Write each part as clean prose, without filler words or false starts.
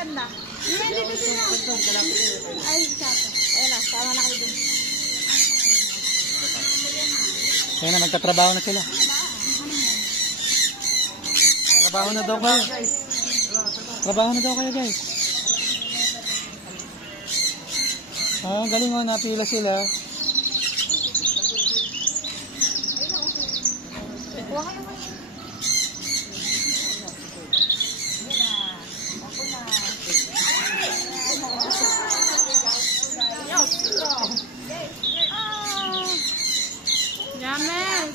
maganda. Dito sila. Ay, sapo. Ayun na, tama na kayo dun. Kaya na, nagtatrabaho na sila. Trabaho na daw kayo. Trabaho na daw kayo, guys. Ah, galing mo, napila sila. Kuha kayo mo. Yames!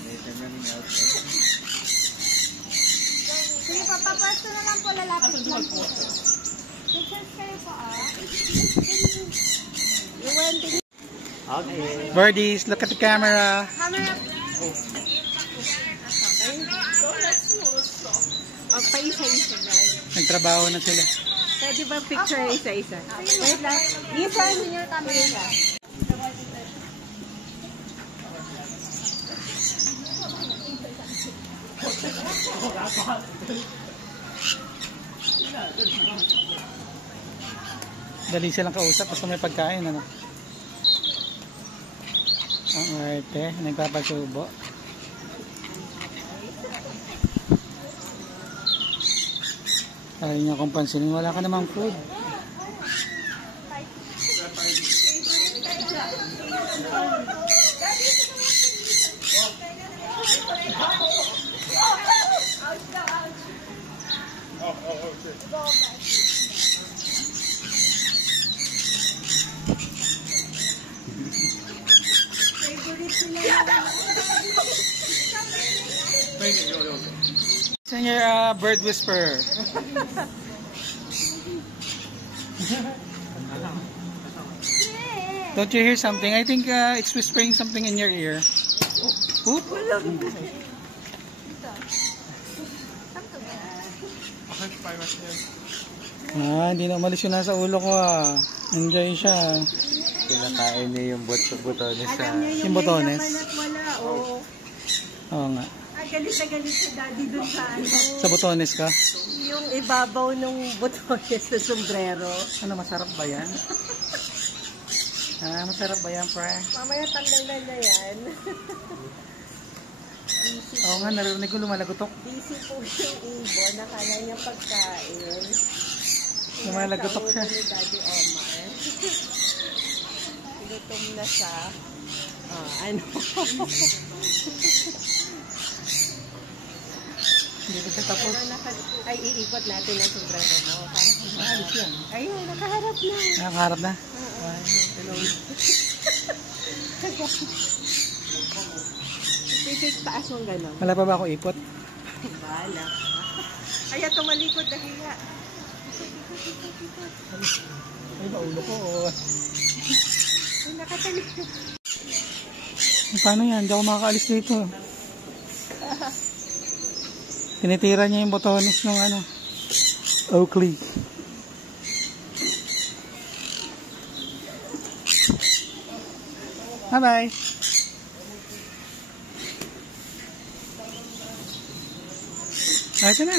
Sige pa, papasto na lang po, lalapit lang po. Pictures kayo po, Okay. Birdies, look at the camera. Camera. Pagpa-isa-isa, guys. Nagtrabaho na sila. Pwede ba picture isa-isa? Wait lang. Isa, senior camera. Dali silang kausap basta may pagkain, ano? Ang arte, nagpapasubo. Ayaw niya kung pansinin, wala ka namang food. Senior bird whisperer. Don't you hear something? I think it's whispering something in your ear. Oop. Hindi na umalis yun nasa ulo ko Enjoy siya. Kinakain niya yung botones sa... Yung botones? Wala, oo. Oo nga. Galit na galit si daddy dun sa ano. Sa botones ka? Yung ibabaw ng botones sa sombrero. Ano, masarap ba yan? Masarap ba yan, pre? Mamaya tanggal na yan. Oo nga, narinig ko lumalagotok. Busy po yung ibon. Nakala niya pagkain. Lumalagotok siya. Ni Daddy Omar. Gutom na siya. Ano? Hindi ko siya tapos. Ay, iikot natin ang sombrero mo. Maalis yan. Ayun, nakaharap na. Nakaharap na? Pisig taas mong gano'n. Wala pa ba ako ipot? Bala. Ay, tumalikod na hiya. Ay, maulo ko. Ay, nakatalikod. Paano yan? Hindi ako makakaalis dito. Tinitira niya yung botones ng ano, Oakley. Bye-bye. Ito na.